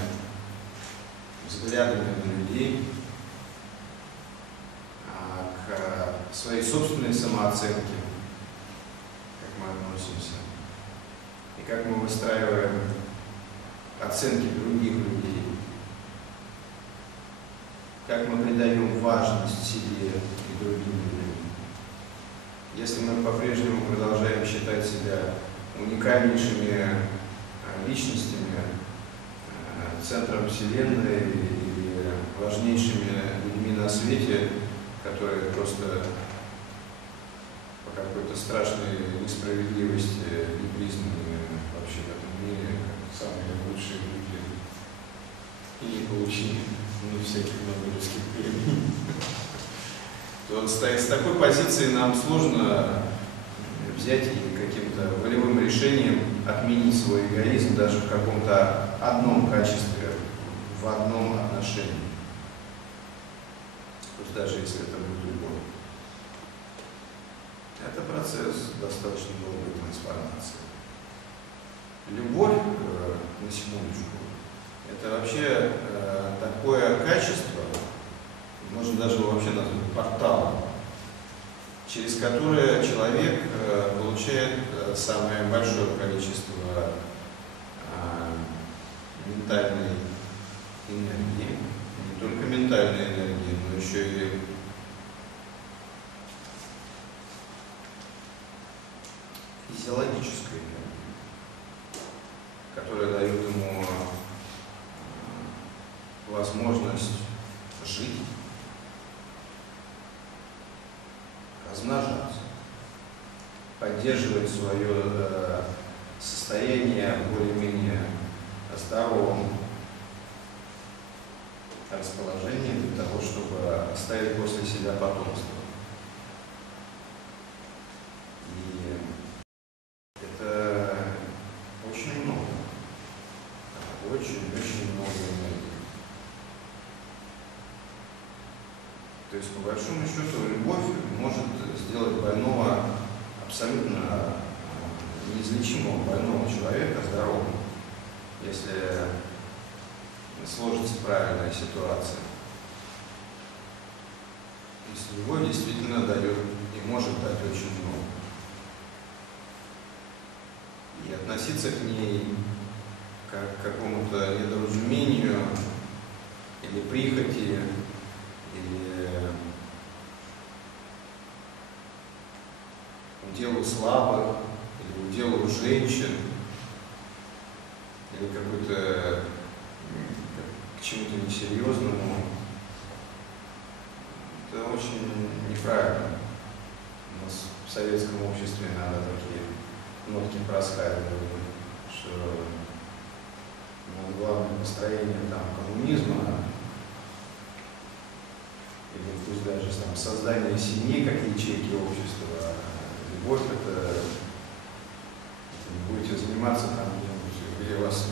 взглядами на людей, своей собственной самооценки, как мы относимся, и как мы выстраиваем оценки других людей, как мы придаем важность себе и другим людям. Если мы по-прежнему продолжаем считать себя уникальнейшими личностями, центром Вселенной или важнейшими людьми на свете, которые просто по какой-то страшной несправедливости не признаны вообще в этом мире как самые лучшие люди и не получили всяких нобелевских премий, то с такой позиции нам сложно взять и каким-то волевым решением отменить свой эгоизм даже в каком-то одном качестве, в одном отношении. Пусть даже если это будет любовь. Это процесс достаточно долгой трансформации. Любовь, на секундочку, это вообще такое качество, можно даже его вообще назвать порталом, через которое человек получает самое большое количество ментальной энергии, не только ментальной энергии, но еще и физиологической энергии, которая дает ему возможность жить, размножаться, поддерживать свое состояние более-менее здоровом расположении для того, чтобы оставить после себя потомство. И это очень много, очень-очень много энергии. То есть, по большому счету, любовь может сделать больного, абсолютно неизлечимого больного человека здоровым, если сложится правильная ситуация. Если любовь действительно дает и может дать очень много. И относиться к ней как к какому-то недоразумению или прихоти, или уделу слабых, или уделу женщин, или какой-то к чему-то несерьезному, это очень неправильно. У нас в советском обществе иногда такие нотки проскальзывали, что главное построение коммунизма, или пусть даже создание семьи как ячейки общества, любовь это не будете заниматься где-нибудь, где вас